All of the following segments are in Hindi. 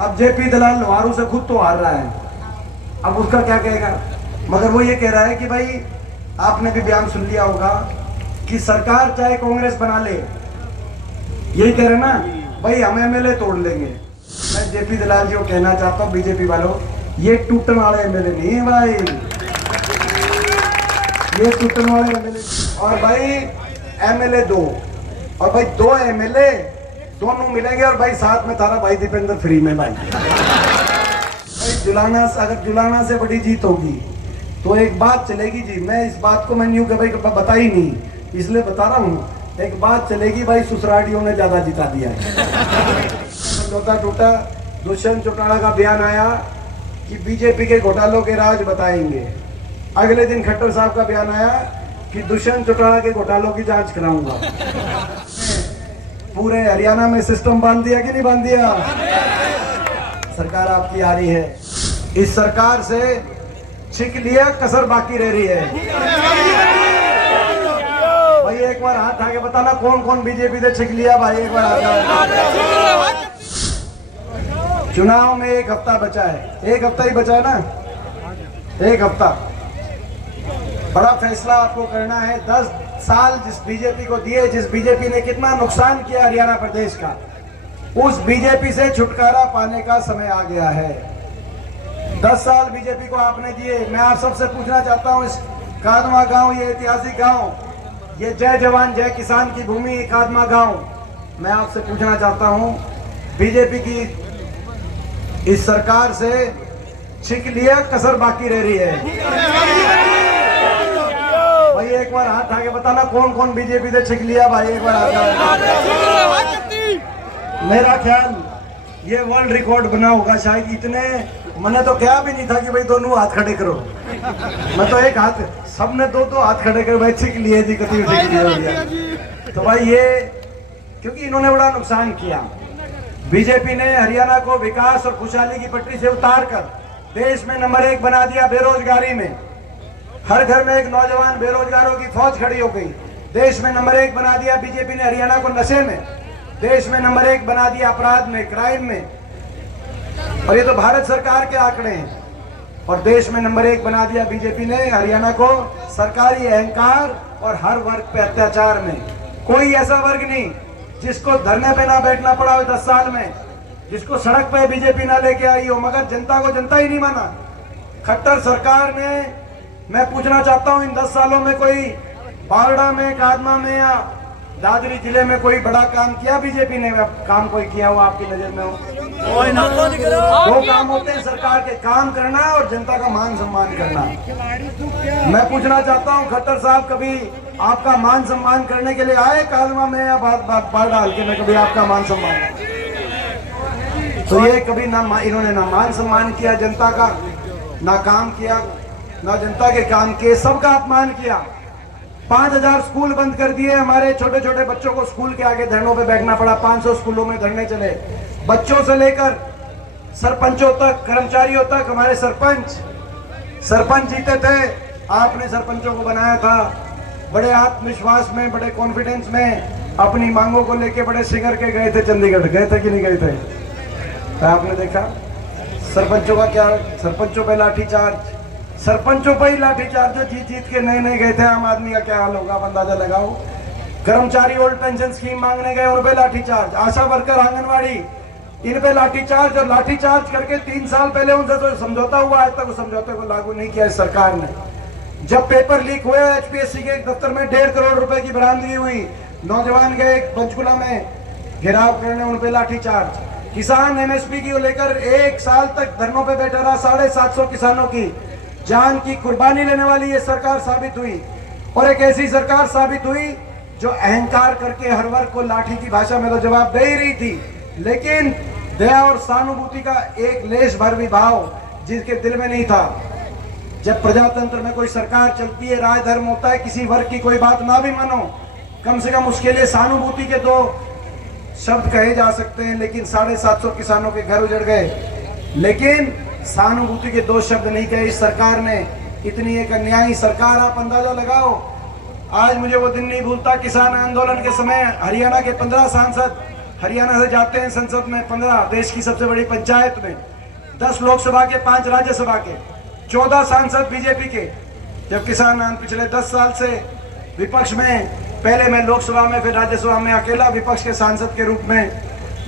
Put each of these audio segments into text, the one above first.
अब जेपी दलाल लोहारू से खुद तो हार रहा है, अब उसका क्या कहेगा। मगर वो ये कह रहा है कि भाई आपने भी बयान सुन लिया होगा कि सरकार चाहे कांग्रेस बना ले, यही कह रहे ना भाई, हम एमएलए तोड़ लेंगे। मैं जेपी दलाल जी को कहना चाहता हूँ, बीजेपी वालों, ये टूटने वाले एमएलए नहीं है भाई, ये टूटने वाले एमएलए। और भाई एमएलए दो, और भाई दो एमएलए दोनों मिलेंगे, और भाई साथ में थारा भाई दीपेंद्र फ्री में भाई। जुलाना, अगर जुलाना से बड़ी जीत होगी तो एक बात चलेगी जी। मैं इस बात को मैं न्यू के भाई बता ही नहीं, इसलिए बता रहा हूँ, एक बात चलेगी भाई, सुसराडियों ने ज्यादा जिता दिया है। समझौता टूटा, दुष्यंत चौटाला का बयान आया कि बीजेपी के घोटालों के राज बताएंगे। अगले दिन खट्टर साहब का बयान आया कि दुष्यंत चौटाला के घोटालों की जांच कराऊंगा। पूरे हरियाणा में सिस्टम बांध दिया कि नहीं बांध दिया। सरकार आपकी आ रही है, इस सरकार से छिक लिया, कसर बाकी रह रही है। भाई एक बार हाथ आगे बताना कौन कौन बीजेपी से छिक लिया भाई, एक बार हाथ। चुनाव में एक हफ्ता बचा है, एक हफ्ता ही बचा है ना, एक हफ्ता। बड़ा फैसला आपको करना है। 10 साल जिस बीजेपी को दिए, जिस बीजेपी ने कितना नुकसान किया हरियाणा प्रदेश का, उस बीजेपी से छुटकारा पाने का समय आ गया है। 10 साल बीजेपी को आपने दिए। मैं आप सबसे पूछना चाहता हूं, इस कादमा गांव, ये ऐतिहासिक गांव, ये जय जवान जय किसान की भूमि कादमा गांव, मैं आपसे पूछना चाहता हूं, बीजेपी की इस सरकार से छिक लिया, कसर बाकी रह रही है। भाई एक बार हाथ आगे बताना कौन कौन बीजेपी से छिक लिया भाई, एक बार हाथ। मेरा ख्याल ये वर्ल्ड रिकॉर्ड बना होगा शायद। इतने मैंने तो क्या भी नहीं था कि भाई दोनों हाथ खड़े करो, मैं तो एक हाथ, सबने दो हाथ खड़े कर भाई छिक लिए जी, कति छिक लिए। तो भाई ये क्योंकि इन्होंने बड़ा नुकसान किया। बीजेपी ने हरियाणा को विकास और खुशहाली की पटरी से उतारकर देश में नंबर 1 बना दिया। बेरोजगारी में हर घर में एक नौजवान बेरोजगारों की फौज खड़ी हो गई। देश में नंबर 1 बना दिया बीजेपी ने हरियाणा को नशे में, देश में नंबर 1 बना दिया अपराध में, क्राइम में, और ये तो भारत सरकार के आंकड़े हैं। और देश में नंबर 1 बना दिया बीजेपी ने हरियाणा को सरकारी अहंकार और हर वर्ग पे अत्याचार में। कोई ऐसा वर्ग नहीं जिसको धरने पे ना बैठना पड़ा हो 10 साल में, जिसको सड़क पे बीजेपी ना लेके आई हो, मगर जनता को जनता ही नहीं माना। खट्टर सरकार ने, मैं पूछना चाहता हूं, इन 10 सालों में कोई बारडा में, कादमा में या दादरी जिले में कोई बड़ा काम किया बीजेपी ने? काम कोई किया हो आपकी नजर में हो? दो काम होते हैं सरकार के, काम करना और जनता का मान सम्मान करना। मैं पूछना चाहता हूं खट्टर साहब, कभी आपका मान सम्मान करने के लिए आए कादमा में या बारडा हल्के में कभी आपका मान सम्मान? तो ये कभी ना इन्होंने ना मान सम्मान किया जनता का, ना काम किया, ना जनता के काम किए, सबका अपमान किया। 5000 स्कूल बंद कर दिए। हमारे छोटे छोटे बच्चों को स्कूल के आगे धरनों पे बैठना पड़ा। 500 स्कूलों में धरने चले, बच्चों से लेकर सरपंचों तक, कर्मचारियों तक। हमारे सरपंच जीते थे, आपने सरपंचों को बनाया था बड़े आत्मविश्वास में, बड़े कॉन्फिडेंस में, अपनी मांगों को लेके बड़े सिंगर के गए थे चंडीगढ़। गए थे कि नहीं गए थे? तो आपने देखा सरपंचों का क्या, सरपंचों पे लाठीचार्ज, सरपंचों पर ही लाठीचार्ज। जो जीत के नए गए थे, आम आदमी का क्या हाल होगा आप अंदाजा लगाओ। कर्मचारी ओल्ड पेंशन स्कीम मांगने गए, उन पे लाठीचार्ज। आशा वर्कर, आंगनवाड़ी, इन पे लाठीचार्ज। और लाठीचार्ज करके 3 साल पहले उनसे तो समझौता हुआ, आज तक उस समझौते को लागू नहीं किया इस सरकार ने। जब पेपर लीक हुए एचपीएससी के दफ्तर में 1.5 करोड़ रुपए की बरामदगी हुई, नौजवान गए पंचकुला में घेराव करने, उन पे लाठीचार्ज। किसान एमएसपी की लेकर 1 साल तक धरनों पे बैठा रहा। 750 किसानों की जान की कुर्बानी लेने वाली ये सरकार साबित हुई। और एक ऐसी सरकार साबित हुई जो अहंकार करके हर वर्ग को लाठी की भाषा में तो जवाब दे ही रही थी, लेकिन दया और सहानुभूति का एक लेश भर भी भाव जिसके दिल में नहीं था। जब प्रजातंत्र में कोई सरकार चलती है, राज धर्म होता है, किसी वर्ग की कोई बात ना भी मानो, कम से कम उसके लिए सहानुभूति के 2 शब्द कहे जा सकते हैं। लेकिन 750 किसानों के घर उजड़ गए, लेकिन सहानुभूति के 2 शब्द नहीं कहे इस सरकार ने। इतनी एक अन्यायी सरकार, आप अंदाजा लगाओ। आज मुझे वो दिन नहीं भूलता, किसान आंदोलन के समय हरियाणा के 15 सांसद हरियाणा से जाते हैं संसद में 15, देश की सबसे बड़ी पंचायत में 10 लोकसभा के, 5 राज्यसभा के, 14 सांसद बीजेपी के। जब किसान आंदोलन पिछले 10 साल से विपक्ष में, पहले मैं लोकसभा में फिर राज्यसभा में अकेला विपक्ष के सांसद के रूप में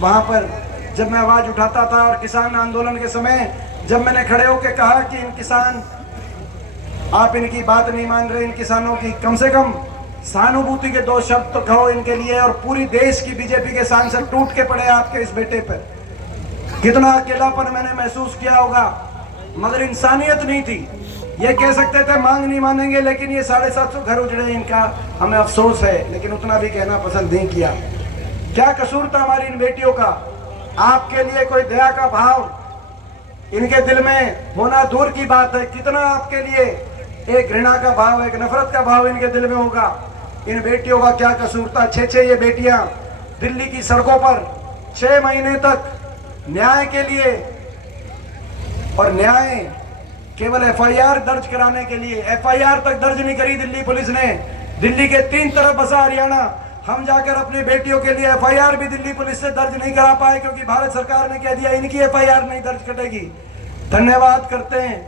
वहां पर जब मैं आवाज उठाता था, और किसान आंदोलन के समय जब मैंने खड़े होकर कहा कि इन किसान, आप इनकी बात नहीं मान रहे, इन किसानों की कम से कम सहानुभूति के 2 शब्द तो कहो इनके लिए, और पूरी देश की बीजेपी के सांसद टूट के पड़े आपके इस बेटे पर। कितना अकेलापन मैंने महसूस किया होगा, मगर इंसानियत नहीं थी। ये कह सकते थे मांग नहीं मानेंगे, लेकिन ये 750 घर उजड़े इनका, हमें अफसोस है, लेकिन उतना भी कहना पसंद नहीं किया। क्या कसूर था हमारी इन बेटियों का? आपके लिए कोई दया का भाव इनके दिल में होना दूर की बात है, कितना आपके लिए एक घृणा का भाव, एक नफरत का भाव इनके दिल में होगा। इन बेटियों का क्या कसूर था? 6 ये बेटियां दिल्ली की सड़कों पर 6 महीने तक न्याय के लिए, और न्याय केवल एफआईआर दर्ज कराने के लिए, एफआईआर तक दर्ज नहीं करी दिल्ली पुलिस ने। दिल्ली के 3 तरफ बसा हरियाणा, हम जाकर अपनी बेटियों के लिए एफआईआर भी दिल्ली पुलिस से दर्ज नहीं करा पाए, क्योंकि भारत सरकार ने कह दिया इनकी एफआईआर नहीं दर्ज करेगी। धन्यवाद करते हैं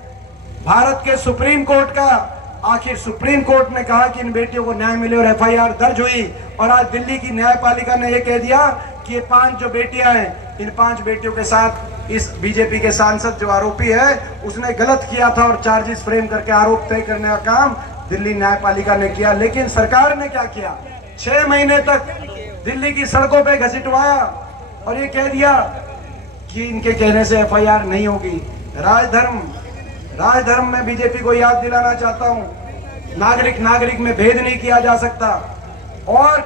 भारत के सुप्रीम कोर्ट का। आखिर सुप्रीम कोर्ट ने कहा कि इन बेटियों को न्याय मिले और एफआईआर दर्ज हुई, और आज दिल्ली की न्यायपालिका ने यह कह दिया कि ये 5 जो बेटियां हैं, इन 5 बेटियों के साथ इस बीजेपी के सांसद जो आरोपी है उसने गलत किया था, और चार्जेस फ्रेम करके आरोप तय करने का काम दिल्ली न्यायपालिका ने किया। लेकिन सरकार ने क्या किया? 6 महीने तक दिल्ली की सड़कों पे घसीटवाया और ये कह दिया कि इनके कहने से एफआईआर नहीं होगी। राजधर्म में बीजेपी को याद दिलाना चाहता हूं, नागरिक में भेद नहीं किया जा सकता, और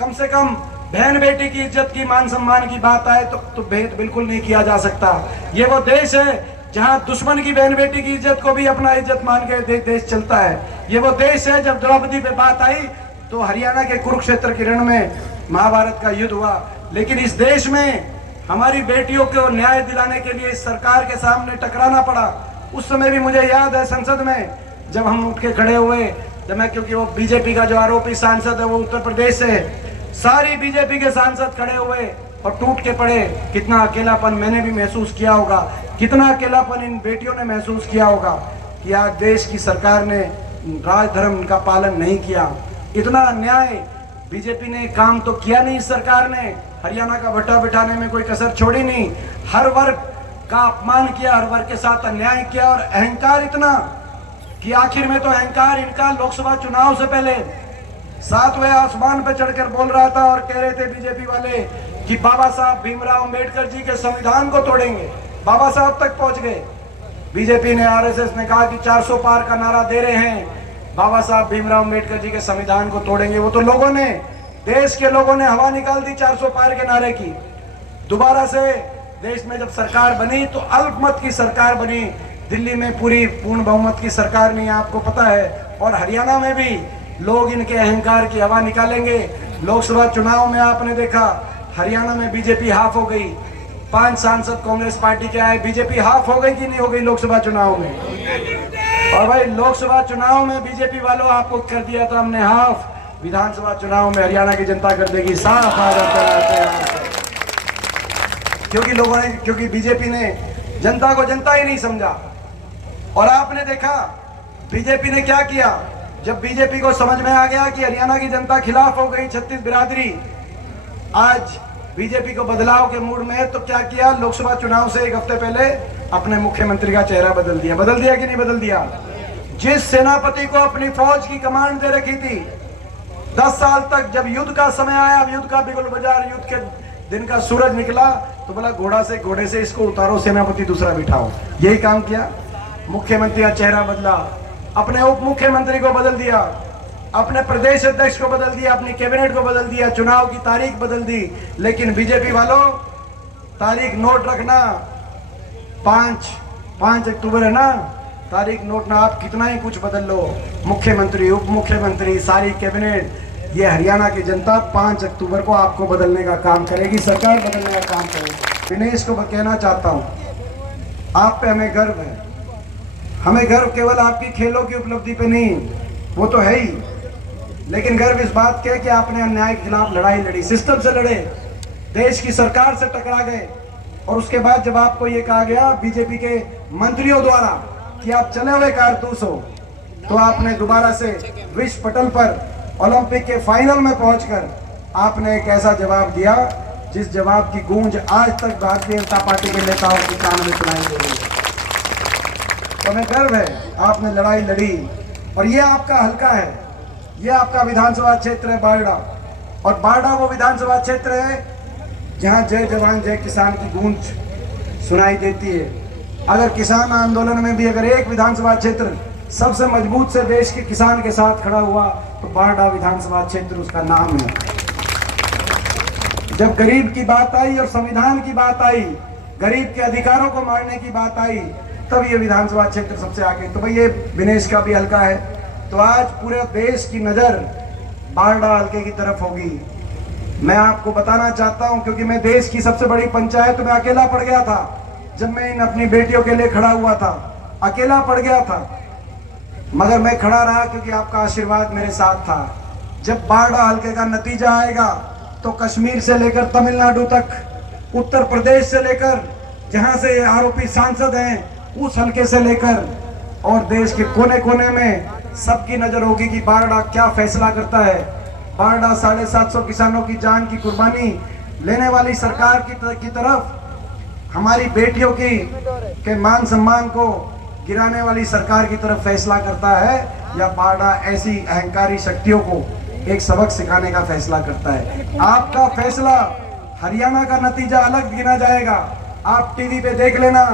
कम से कम बहन बेटी की इज्जत की, मान सम्मान की बात आए तो भेद बिल्कुल नहीं किया जा सकता। ये वो देश है जहां दुश्मन की बहन बेटी की इज्जत को भी अपना इज्जत मान के देश चलता है। ये वो देश है जब द्रौपदी पे बात आई तो हरियाणा के कुरुक्षेत्र के रण में महाभारत का युद्ध हुआ। लेकिन इस देश में हमारी बेटियों को न्याय दिलाने के लिए इस सरकार के सामने टकराना पड़ा। उस समय भी मुझे याद है संसद में जब हम उठ के खड़े हुए, जब मैं, क्योंकि वो बीजेपी का जो आरोपी सांसद है वो उत्तर प्रदेश से, सारी बीजेपी के सांसद खड़े हुए और टूट के पड़े। कितना अकेलापन मैंने भी महसूस किया होगा, कितना अकेलापन इन बेटियों ने महसूस किया होगा कि आज देश की सरकार ने राजधर्म का पालन नहीं किया। इतना अन्याय बीजेपी ने काम तो किया नहीं, इस सरकार ने हरियाणा का भट्टा बिठाने में कोई कसर छोड़ी नहीं। हर वर्ग का अपमान किया, हर वर्ग के साथ अन्याय किया, और अहंकार इतना कि आखिर में तो अहंकार इनका लोकसभा चुनाव से पहले 7वें आसमान पे चढ़कर बोल रहा था और कह रहे थे बीजेपी वाले कि बाबा साहब भीमराव अंबेडकर जी के संविधान को तोड़ेंगे। बाबा साहब तक पहुंच गए। बीजेपी ने, आरएसएस ने कहा कि 400 पार का नारा दे रहे हैं, बाबा साहब भीमराव अंबेडकर जी के संविधान को तोड़ेंगे। वो तो लोगों ने, देश के लोगों ने हवा निकाल दी 400 पार के नारे की। दोबारा से देश में जब सरकार बनी तो अल्पमत की सरकार बनी। दिल्ली में पूरी पूर्ण बहुमत की सरकार नहीं, आपको पता है। और हरियाणा में भी लोग इनके अहंकार की हवा निकालेंगे। लोकसभा चुनाव में आपने देखा हरियाणा में बीजेपी हाफ हो गई, 5 सांसद कांग्रेस पार्टी के आए। बीजेपी हाफ हो गई कि नहीं हो गई लोकसभा चुनाव में? और भाई लोकसभा चुनाव में बीजेपी वालों आपको कर दिया था हमने हाफ, विधानसभा चुनाव में हरियाणा की जनता कर देगी साफ। क्योंकि बीजेपी ने जनता को जनता ही नहीं समझा। और आपने देखा बीजेपी ने क्या किया, जब बीजेपी को समझ में आ गया कि हरियाणा की जनता खिलाफ हो गई, 36 बिरादरी आज बीजेपी को बदलाव के मूड में है, तो क्या किया, लोकसभा चुनाव से 1 हफ्ते पहले अपने मुख्यमंत्री का चेहरा बदल दिया कि नहीं बदल दिया? जिस सेनापति को अपनी फौज की कमांड दे रखी थी 10 साल तक, जब युद्ध का समय आया, युद्ध का बिगुल बाजार, युद्ध के दिन का सूरज निकला, तो बोला घोड़े से इसको उतारो, सेनापति दूसरा बिठाओ। यही काम किया। मुख्यमंत्री का चेहरा बदला, अपने उप मुख्यमंत्री को बदल दिया, अपने प्रदेश अध्यक्ष को बदल दिया, अपनी कैबिनेट को बदल दिया, चुनाव की तारीख बदल दी। लेकिन बीजेपी वालों, तारीख नोट रखना, 5 अक्टूबर है ना, तारीख नोट ना, आप कितना ही कुछ बदल लो, मुख्यमंत्री, उप मुख्यमंत्री, सारी कैबिनेट, ये हरियाणा की जनता 5 अक्टूबर को आपको बदलने का काम करेगी, सरकार बदलने का काम करेगी। दिनेश को कहना चाहता हूँ, आप पे हमें गर्व है। हमें गर्व केवल आपकी खेलों की उपलब्धि पे नहीं, वो तो है ही, लेकिन गर्व इस बात के कि आपने अन्याय के खिलाफ लड़ाई लड़ी, सिस्टम से लड़े। देश की सरकार से टकरा गए, और उसके बाद जब आपको ये कहा गया बीजेपी के मंत्रियों द्वारा कि आप चले हुए कारतूस हो, तो आपने दोबारा से विश्व पटल पर ओलंपिक के फाइनल में पहुंचकर आपने एक ऐसा जवाब दिया जिस जवाब की गूंज आज तक भारतीय जनता पार्टी के नेताओं की कान में सुनाई दे रही है। तो हमें गर्व है, आपने लड़ाई लड़ी, और ये आपका हल्का है, ये आपका विधानसभा क्षेत्र है बारडा, और बारडा वो विधानसभा क्षेत्र है जहां जय जवान जय किसान की गूंज सुनाई देती है। अगर किसान आंदोलन में भी अगर एक विधानसभा क्षेत्र सबसे मजबूत से देश के किसान के साथ खड़ा हुआ तो बारडा विधानसभा क्षेत्र उसका नाम है। जब गरीब की बात आई और संविधान की बात आई, गरीब के अधिकारों को मारने की बात आई, तब ये विधानसभा क्षेत्र सबसे आगे। तो भाई ये विनेश का भी हल्का है, तो आज पूरे देश की नजर बारडा हल्के की तरफ होगी। मैं आपको बताना चाहता हूं, क्योंकि मैं देश की सबसे बड़ी पंचायत में अकेला पड़ गया था जब मैं इन अपनी बेटियों के लिए खड़ा हुआ था, अकेला पड़ गया था, मगर मैं खड़ा रहा क्योंकि आपका आशीर्वाद मेरे साथ था। जब बारडा हल्के का नतीजा आएगा तो कश्मीर से लेकर तमिलनाडु तक, उत्तर प्रदेश से लेकर जहां से आरोपी सांसद हैं उस हल्के से लेकर, और देश के कोने कोने में सबकी नजर होगी कि बारडा क्या फैसला करता है। बारडा 750 किसानों की जान की कुर्बानी लेने वाली सरकार की तरफ, हमारी बेटियों के मान सम्मान को गिराने वाली सरकार की तरफ फैसला करता है, या बारडा ऐसी अहंकारी शक्तियों को एक सबक सिखाने का फैसला करता है। आपका फैसला, हरियाणा का नतीजा अलग गिना जाएगा। आप टीवी पे देख लेना,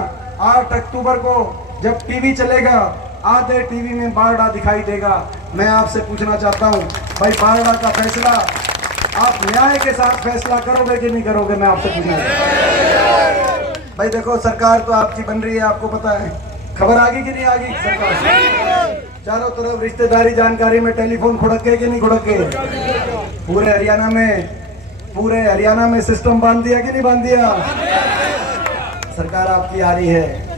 8 अक्टूबर को जब टीवी चलेगा आधे टीवी में बारडा दिखाई देगा। मैं आपसे पूछना चाहता हूं भाई, बारडा का फैसला आप न्याय के साथ फैसला करोगे कि नहीं करोगे? मैं आपसे पूछना चाहता हूं। भाई देखो, सरकार तो आपकी बन रही है, आपको पता है, खबर आ गई कि नहीं आ गई? सरकार चारों तरफ रिश्तेदारी जानकारी में टेलीफोन खुड़क के कि नहीं खुड़क के? पूरे हरियाणा में सिस्टम बांध दिया कि नहीं बांध दिया? सरकार आपकी आ रही है,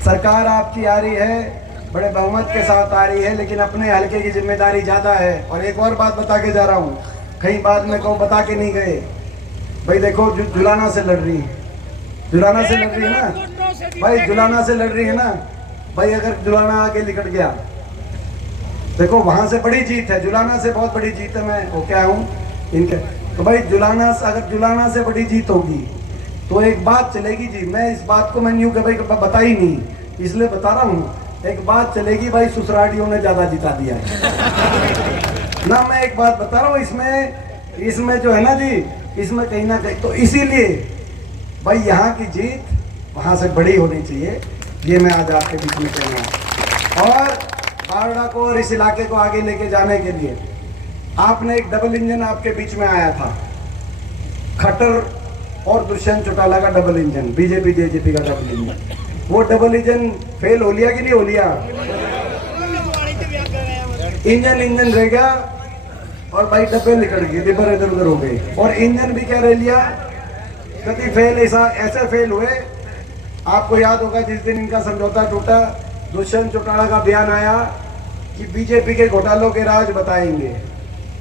सरकार आपकी आ रही है, बड़े बहुमत के साथ आ रही है, लेकिन अपने हल्के की जिम्मेदारी ज्यादा है। और एक और बात बता के जा रहा हूँ, कहीं बाद में कहो बता के नहीं गए। भाई देखो, जुलाना से लड़ रही है, जुलाना से लड़ रही है ना भाई, जुलाना से लड़ रही है ना भाई। अगर जुलाना आगे निकट गया, देखो वहां से बड़ी जीत है, जुलाना से बहुत बड़ी जीत है। मैं वो क्या हूँ इनके, तो भाई जुलाना, अगर जुलाना से बड़ी जीत होगी तो एक बात चलेगी जी। मैं इस बात को मैं न्यू भाई बता ही नहीं, इसलिए बता रहा हूँ, एक बात चलेगी भाई, सुसराडियों ने ज्यादा जिता दिया है ना। मैं एक बात बता रहा हूँ, इसमें जो है ना जी, इसमें कहीं ना कहीं तो इसीलिए भाई यहाँ की जीत वहां से बड़ी होनी चाहिए, ये मैं आज आपके बीच में कह रहा हूँ। और बारडा को और इस इलाके को आगे लेके जाने के लिए आपने एक डबल इंजन आपके बीच में आया था, खट्टर और दुष्यंत चौटाला का डबल इंजन, बीजेपी जेजेपी का डबल इंजन। वो डबल इंजन फेल हो लिया कि नहीं हो लिया? इंजन रह गया और भाई डब्बे निकल गए, डिब्बे इधर उधर हो गए, और इंजन भी क्या रह लिया, कभी फेल ऐसे फेल हुए। आपको याद होगा जिस दिन इनका समझौता टूटा, दुष्यंत चौटाला का बयान आया कि बीजेपी के घोटालों के राज बताएंगे।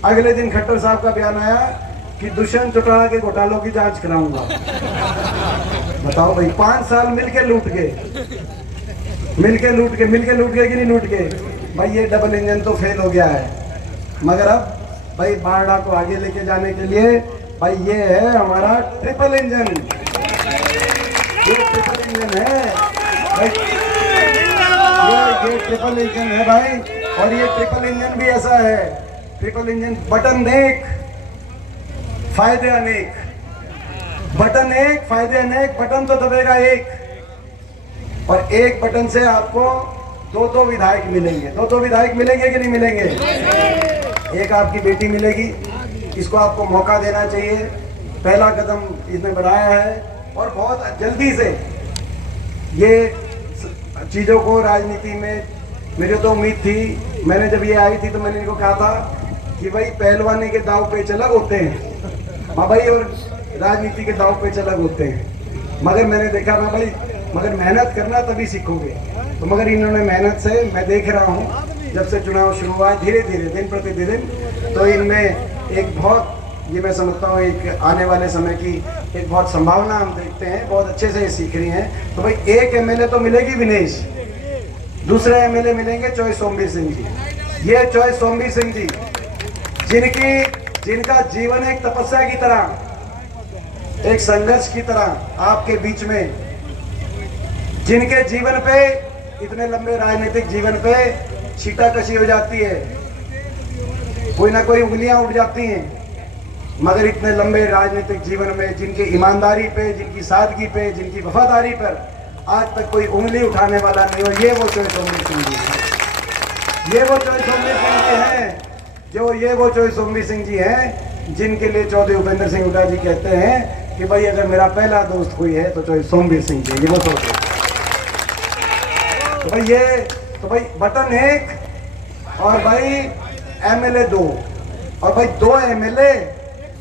अगले दिन खट्टर साहब का बयान आया कि दुष्यंत चौटाला के घोटालों की जांच कराऊंगा। बताओ भाई, 5 साल मिलके लूट गए कि नहीं लूट गए? भाई ये डबल इंजन तो फेल हो गया है, मगर अब भाई बारडा को आगे लेके जाने के लिए भाई ये है हमारा ट्रिपल इंजन। ये ट्रिपल इंजन है भाई, ये ट्रिपल इंजन है भाई। और ये ट्रिपल इंजन भी ऐसा है, ट्रिपल इंजन, बटन एक फायदे अनेक, बटन एक फायदे अनेक, बटन तो दबेगा एक, और एक बटन से आपको दो विधायक मिलेंगे। दो विधायक मिलेंगे कि नहीं मिलेंगे? एक आपकी बेटी मिलेगी, इसको आपको मौका देना चाहिए। पहला कदम इसने बढ़ाया है और बहुत जल्दी से ये चीज़ों को राजनीति में, मेरी तो उम्मीद थी, मैंने जब ये आई थी तो मैंने इनको कहा था कि भाई पहलवानी के दाव पेच अलग होते हैं, हाँ भाई, और राजनीति के दाव पेच अलग होते हैं। मगर मैंने देखा ना भाई, मगर मेहनत करना तभी सीखोगे। तो मगर इन्होंने मेहनत से, मैं देख रहा हूँ जब से चुनाव शुरू हुआ, धीरे धीरे दिन प्रतिदिन, तो इनमें एक बहुत ये मैं समझता हूँ एक आने वाले समय की एक बहुत संभावना हम देखते हैं, बहुत अच्छे से ये सीख रही हैं। तो भाई एक एमएलए तो मिलेगी विनेश, दूसरे एमएलए मिलेंगे चॉइस सोमवीर सिंह जी। ये चॉइस सोमवीर सिंह जी जिनका जीवन एक तपस्या की तरह, एक संघर्ष की तरह आपके बीच में, जिनके जीवन पे, इतने लंबे राजनीतिक जीवन पे छीटाकशी हो जाती है, कोई ना कोई उंगलियां उठ जाती हैं, मगर इतने लंबे राजनीतिक जीवन में जिनकी ईमानदारी पे, जिनकी सादगी पे, जिनकी वफादारी पर आज तक कोई उंगली उठाने वाला नहीं हो, ये वो चॉइस सोमवीर सिंह जी हैं। ये वो चॉइस सोमवीर सिंह जी हैं ये वो चॉइस सोमवीर सिंह जी हैं जिनके लिए चौधरी उपेंद्र सिंह हुड्डा जी कहते हैं कि भाई अगर मेरा पहला दोस्त कोई है तो चॉइस सोमवीर सिंह जी, ये वो सोचते। तो भाई बटन 1 और भाई एमएलए 2, और भाई 2 एमएलए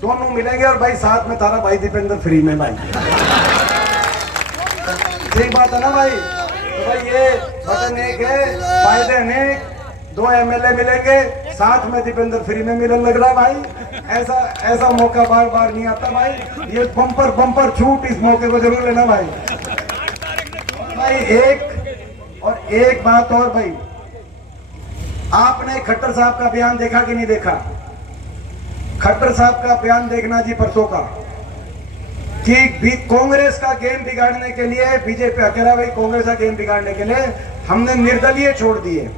दोनों मिलेंगे, और भाई साथ में तारा भाई दीपेंद्र फ्री में भाई। ठीक बात है ना भाई? तो भाई ये बटन 1 है, फायदे अनेक, 2 एमएलए मिलेंगे, साथ में दीपेंद्र फ्री में मिलने लग रहा भाई। ऐसा मौका बार बार नहीं आता भाई। ये बम्पर छूट, इस मौके को जरूर लेना भाई। एक बात और भाई, आपने खट्टर साहब का बयान देखा कि नहीं देखा? खट्टर साहब का बयान देखना जी परसों का, कि कांग्रेस का गेम बिगाड़ने के लिए बीजेपी कह रहा भाई, कांग्रेस का गेम बिगाड़ने के लिए हमने निर्दलीय छोड़ दिए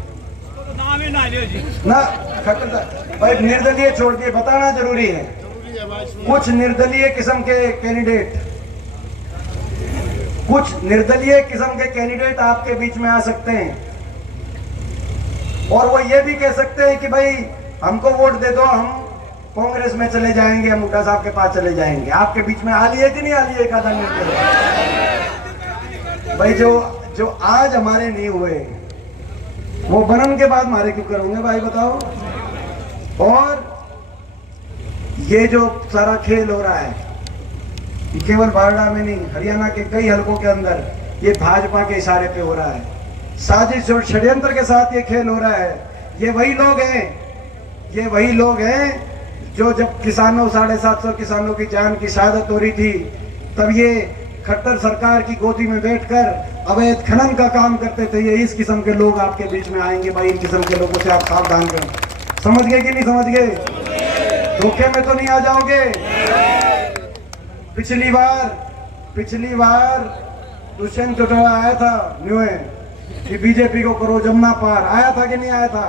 ना। खट्टर साहब भाई निर्दलीय छोड़ दिए, बताना जरूरी है। कुछ निर्दलीय किस्म के कैंडिडेट आपके बीच में आ सकते हैं, और वो ये भी कह सकते हैं कि भाई हमको वोट दे दो, हम कांग्रेस में चले जाएंगे, हम हुड्डा साहब के पास चले जाएंगे। आपके बीच में आ लिए कि नहीं आ लिए? एक आधा मिनट भाई, जो आज हमारे नहीं हुए वो बनन के बाद हमारे क्यों करोगे भाई, बताओ। और ये जो सारा खेल हो रहा है, ये केवल बारडा में नहीं, हरियाणा के कई हलकों के अंदर ये भाजपा के इशारे पे हो रहा है। साजिश और षड्यंत्र के साथ ये खेल हो रहा है। ये वही लोग हैं जो जब किसानों 750 किसानों की जान की शहादत हो रही थी, तब ये खट्टर सरकार की गोदी में बैठकर अवैध खनन का काम करते थे। ये इस किस्म के लोग आपके बीच में आएंगे भाई। इन किस्म के लोगों से आप सावधान करें। समझ गए कि नहीं समझ गए? धोखे में तो नहीं आ जाओगे। पिछली बार दुष्यंत चौटाला आया था न्यू कि बीजेपी को करो जमुना पार, आया था कि नहीं आया था?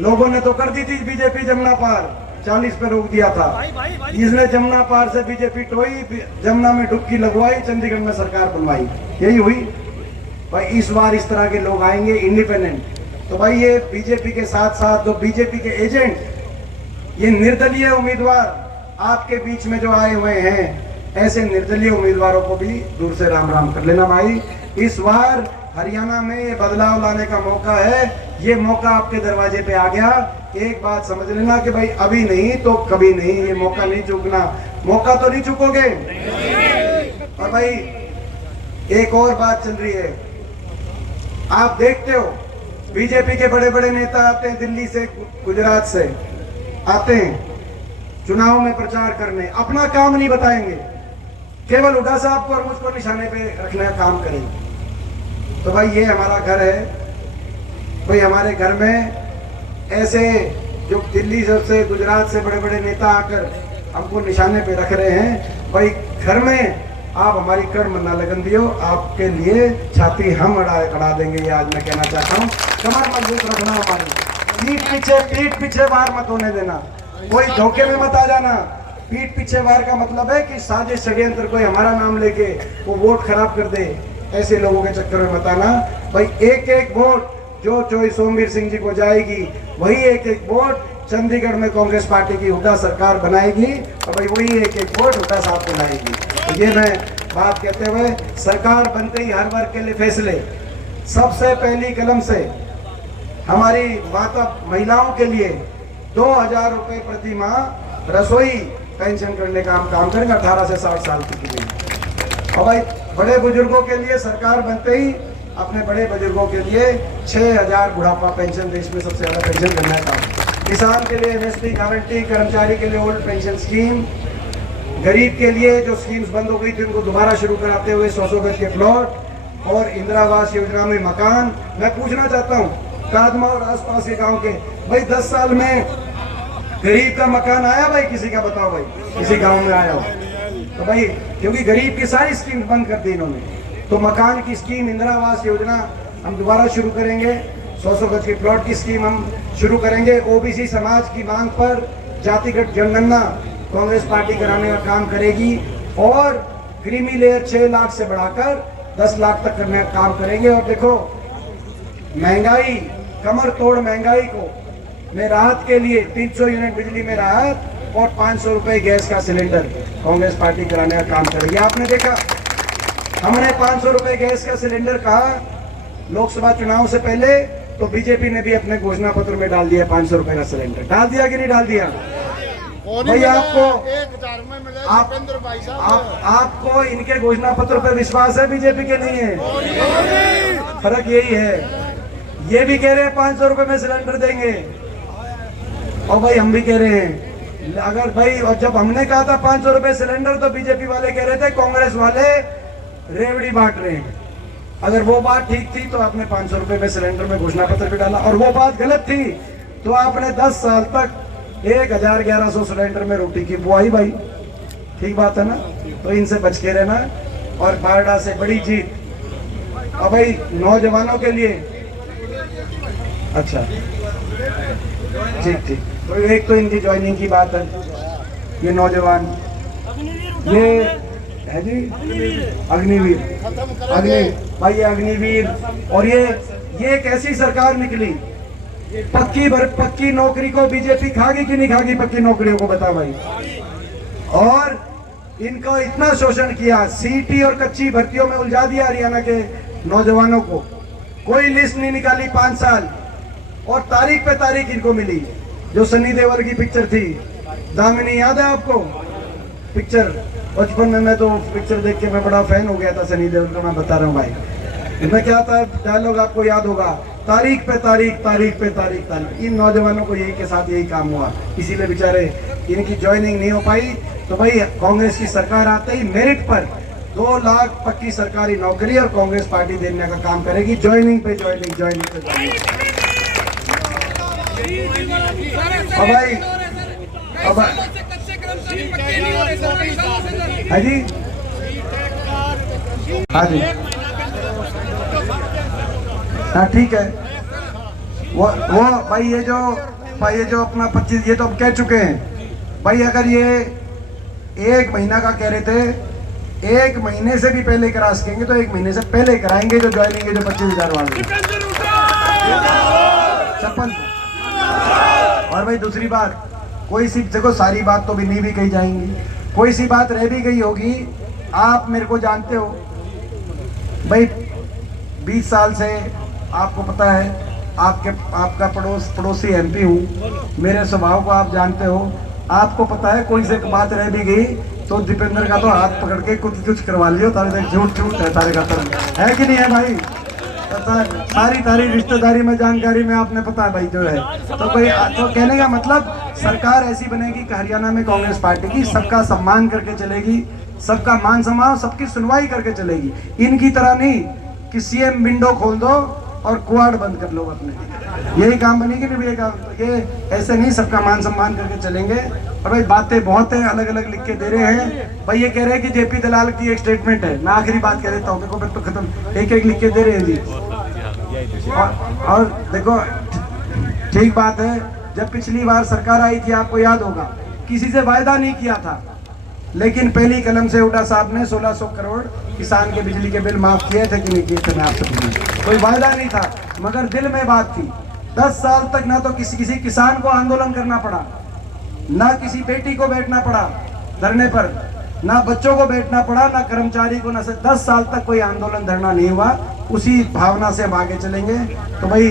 लोगों ने तो कर दी थी बीजेपी जमुना पार, 40 पे रोक दिया था। इसने जमुना पार से बीजेपी टोई, जमुना में डुबकी लगवाई, चंडीगढ़ में सरकार बनवाई, यही हुई भाई। इस बार इस तरह के लोग आएंगे इंडिपेंडेंट। तो भाई ये बीजेपी के साथ साथ जो बीजेपी के एजेंट, ये निर्दलीय उम्मीदवार आपके बीच में जो आए हुए हैं, ऐसे निर्दलीय उम्मीदवारों को भी दूर से राम राम कर लेना भाई। इस बार हरियाणा में ये बदलाव लाने का मौका है, ये मौका आपके दरवाजे पे आ गया। एक बात समझ लेना कि भाई अभी नहीं तो कभी नहीं, ये मौका नहीं चूकना। मौका तो नहीं चूकोगे। और भाई एक और बात चल रही है, आप देखते हो बीजेपी के बड़े बड़े नेता आते हैं दिल्ली से, गुजरात से आते हैं चुनाव में प्रचार करने, अपना काम नहीं बताएंगे, केवल हुड्डा साहब को और मुझको निशाने पे रखने का काम करेंगे। तो भाई ये हमारा घर है भाई। हमारे घर में ऐसे जो दिल्ली से, गुजरात से बड़े बड़े नेता आकर हमको निशाने पे रख रहे हैं भाई। घर में आप हमारी कर्म न लगन दियो, आपके लिए छाती हम अड़ा देंगे, ये आज मैं कहना चाहता हूँ। कमर मजबूत रखना, हमारी पीठ पीछे वार मत होने देना, कोई धोखे में मत आ जाना। पीठ पीछे वार का मतलब है कि साजिश षड्यंत्र कोई हमारा नाम लेके वो वोट खराब कर दे, ऐसे लोगों के चक्कर में मत आना भाई। एक वोट जो चॉइस सोमवीर सिंह जी को जाएगी, वही एक वोट चंडीगढ़ में कांग्रेस पार्टी की हुड्डा सरकार बनाएगी, और भाई वही एक वोट हुड्डा साहब को लाएगी। तो ये मैं बात कहते हुए, सरकार बनते ही हर वर्ग के लिए फैसले, सबसे पहली कलम से हमारी माता महिलाओं के लिए 2000 रुपये प्रति माह रसोई पेंशन करने का हम काम करेंगे 18 से 60 साल की लिए। और भाई बड़े बुजुर्गों के लिए सरकार बनते ही अपने बड़े बुजुर्गों के लिए 6000 बुढ़ापा पेंशन, देश में सबसे ज्यादा पेंशन करने का काम। किसान के लिए एमएसपी गारंटी, कर्मचारी के लिए ओल्ड पेंशन स्कीम, गरीब के लिए जो स्कीम्स बंद हो गई थी उनको दोबारा शुरू कराते हुए 100 गज के प्लॉट और इंदिरा आवास योजना में मकान। मैं पूछना चाहता हूँ कादमा और आसपास के गांव के भाई, 10 साल में गरीब का मकान आया भाई? किसी का बताओ भाई, किसी गांव में आया हो? तो भाई क्योंकि गरीब की सारी स्कीम बंद कर दी इन्होंने, तो मकान की स्कीम, इंदिरा आवास योजना हम दोबारा शुरू करेंगे, 100 गज की प्लॉट की स्कीम हम शुरू करेंगे। ओबीसी समाज की मांग पर जातिगत जनगणना कांग्रेस पार्टी कराने का काम करेगी और क्रीमी लेयर 6 लाख से बढ़ाकर 10 लाख तक करने का काम करेंगे। और देखो महंगाई, कमर तोड़ महंगाई को में राहत के लिए 300 यूनिट बिजली में राहत और 500 रुपए गैस का सिलेंडर कांग्रेस पार्टी कराने का काम करेगी। आपने देखा हमने 500 रुपए गैस का सिलेंडर कहा लोकसभा चुनाव से पहले, तो बीजेपी ने भी अपने घोषणा पत्र में डाल दिया 500 रुपए का सिलेंडर। डाल दिया कि नहीं डाल दिया? भाई आपको इनके घोषणा पत्र पे विश्वास है, बीजेपी के नहीं है? फर्क यही है, ये भी कह रहे हैं 500 रुपए में सिलेंडर देंगे और भाई हम भी कह रहे हैं। अगर भाई, और जब हमने कहा था 500 रुपए सिलेंडर, तो बीजेपी वाले कह रहे थे कांग्रेस वाले रेवड़ी बांट रहे हैं। अगर वो बात ठीक थी तो आपने 500 रुपए में सिलेंडर में घोषणा पत्र भी डाला, और वो बात गलत थी तो आपने 10 साल तक 1100 सिलेंडर में रोटी की बुआई। भाई ठीक बात है ना? तो इनसे बच के रहना। और बारडा से बड़ी जीत। अब भाई नौजवानों के लिए, अच्छा ठीक ठीक, तो एक तो इनकी ज्वाइनिंग की बात है, ये नौजवान, ये है जी अग्निवीर, भाई ये अग्निवीर। और ये कैसी सरकार निकली? पक्की नौकरी को बीजेपी खागी कि नहीं खागी? पक्की नौकरियों को बता भाई। और इनको इतना शोषण किया, सीटी और कच्ची भर्तियों में उलझा दिया हरियाणा के नौजवानों को। कोई लिस्ट नहीं निकाली 5 साल, और तारीख पे तारीख इनको मिली। जो सनी देओल की पिक्चर थी दामिनी, याद है आपको पिक्चर? बचपन में मैं तो पिक्चर देख के मैं बड़ा फैन हो गया था सनी देओल का। मैं बता रहा हूँ भाई, इसमें क्या था डायलॉग, आपको याद होगा, तारीख पे तारीख, तारीख पे तारीख, तारीख। इन नौजवानों को यही के साथ यही काम हुआ, इसीलिए बेचारे इनकी ज्वाइनिंग नहीं हो पाई। तो भाई कांग्रेस की सरकार आते ही मेरिट पर 2 लाख पक्की सरकारी नौकरी और कांग्रेस पार्टी देने का काम करेगी। ज्वाइनिंग पे ज्वाइनिंग, ज्वाइनिंग पे ज्वाइनिंग। अब भाई हाँ जी, हाँ जी, हाँ ठीक है। वो भाई ये जो अपना 25, ये तो अब कह चुके हैं भाई। अगर ये 1 महीना का कह रहे थे, 1 महीने से भी पहले करा सकेंगे तो 1 महीने से पहले कराएंगे जो ज्वाइनिंग है, जो 25,000 वाले सरपंच। और भाई दूसरी बात, कोई सी देखो, सारी बात तो भी नहीं भी कही जाएंगी, कोई सी बात रह भी गई होगी। आप मेरे को जानते हो भाई, 20 साल से आपको पता है, आपका पड़ोसी एमपी हूँ, मेरे स्वभाव को आप जानते हो। आपको पता है कोई से बात रह भी गई तो दीपेंद्र का तो हाथ पकड़ के कुछ करवा लियो, तारे झूठ है तारे का है कि नहीं है भाई? सारी रिश्तेदारी में, जानकारी में आपने पता है भाई जो है। तो कोई तो कहने का मतलब, सरकार ऐसी बनेगी कि हरियाणा में कांग्रेस पार्टी की सबका सम्मान करके चलेगी, सबका मान सम्मान, सबकी सुनवाई करके चलेगी। इनकी तरह नहीं कि सीएम विंडो खोल दो और कुआड़ बंद कर लो अपने, यही काम बनेगी नहीं भैया काम। ये ऐसे नहीं, सबका मान सम्मान करके चलेंगे। और भाई बातें बहुत हैं, अलग अलग लिख के दे रहे हैं भाई। ये कह रहे हैं कि जेपी दलाल की एक स्टेटमेंट है, मैं आखिरी बात कह देता हूँ, देखो तो खत्म, एक लिख के दे रहे हैं जी। और देखो ठीक बात है, जब पिछली बार सरकार आई थी आपको याद होगा, किसी से वायदा नहीं किया था, लेकिन पहली कलम से हुड्डा साहब ने 1600 करोड़ किसान के बिजली के बिल माफ किए थे कि नहीं किए थे? मैं आपसे पूछूं, कोई वायदा नहीं था मगर दिल में बात थी। 10 साल तक ना तो किसी किसान को आंदोलन करना पड़ा, ना किसी बेटी को बैठना पड़ा धरने पर, ना बच्चों को बैठना पड़ा, ना कर्मचारी को, ना 10 साल तक कोई आंदोलन धरना नहीं हुआ। उसी भावना से हम आगे चलेंगे। तो भाई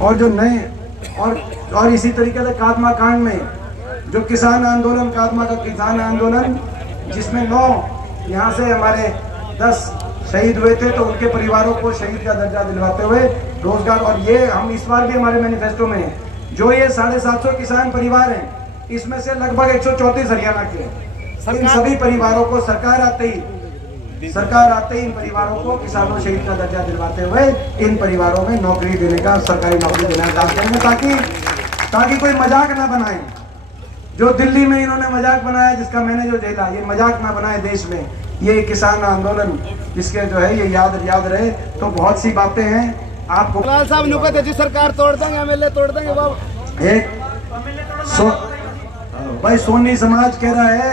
और जो नए और इसी तरीके से कादमा कांड में जो किसान आंदोलन, कादमा का किसान आंदोलन, जिसमें 9 यहाँ से हमारे 10 शहीद हुए थे, तो उनके परिवारों को शहीद का दर्जा दिलवाते हुए रोजगार। और ये हम इस बार भी हमारे मैनिफेस्टो में जो ये 750 किसान परिवार हैं, इसमें से लगभग 134 हरियाणा के हैं। इन सभी परिवारों को सरकार आते ही इन परिवारों को किसानों शहीद का दर्जा दिलवाते हुए इन परिवारों में नौकरी देने का, सरकारी नौकरी देने का काम करेंगे, ताकि कोई मजाक ना बनाए। जो दिल्ली में इन्होंने मजाक बनाया, जिसका मैंने जो झेला, ये मजाक ना बनाए देश में। ये किसान आंदोलन इसके जो है ये याद रहे। तो बहुत सी बातें हैं आपको। लाल साहब नुका जी सरकार तोड़ देंगे, एमएलए तोड़ देंगे बाबू। भाई सोनी समाज कह रहा है,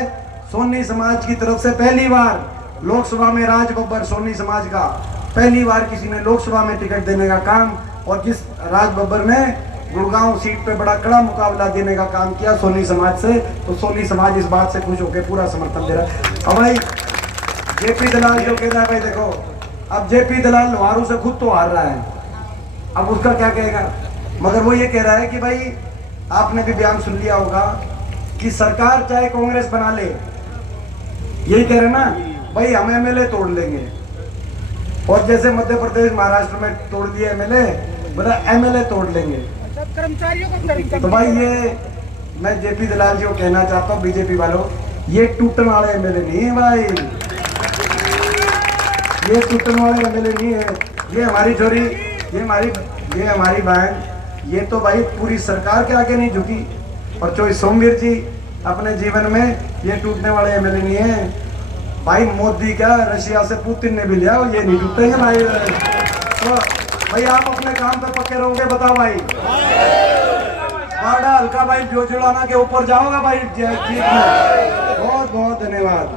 सोनी समाज की तरफ से पहली बार लोकसभा में राज बब्बर, सोनी समाज का पहली बार किसी ने लोकसभा में टिकट देने का काम, और जिस राज बब्बर ने गुड़गांव सीट पे बड़ा कड़ा मुकाबला देने का काम किया सोनी समाज से, तो सोनी समाज इस बात से खुश होकर पूरा समर्थन दे रहा है। अब भाई जेपी दलाल जो कह रहा है, भाई देखो अब जेपी दलाल लोहारू से खुद तो हार रहा है, अब उसका क्या कहेगा। मगर वो ये कह रहा है कि भाई आपने भी बयान सुन लिया होगा कि सरकार चाहे कांग्रेस बना ले, यही कह रहे ना भाई हम एमएलए तोड़ लेंगे। और जैसे मध्य प्रदेश महाराष्ट्र में तोड़ दिए एमएलए, बोला एमएलए तोड़ लेंगे। कर्मचारियों को तो भाई ये मैं जेपी दलाल जी को कहना चाहता हूँ, बीजेपी वालों, ये टूटने वाले एमएलए नहीं है भाई, ये टूटने वाले एमएलए नहीं है। ये हमारी छोरी, ये हमारी बहन, ये तो भाई पूरी सरकार के आगे नहीं झुकी। और जो सोमवीर जी अपने जीवन में, ये टूटने वाले एमएलए नहीं है भाई। मोदी क्या रशिया से पुतिन ने भी लिया, ये नहीं टूटेंगे भाई। तो भाई आप अपने काम पे पक्के रहोगे, बताओ भाई। बड़ा हल्का भाई जो चुड़ाना के ऊपर जाओगा भाई जीत में। बहुत बहुत धन्यवाद।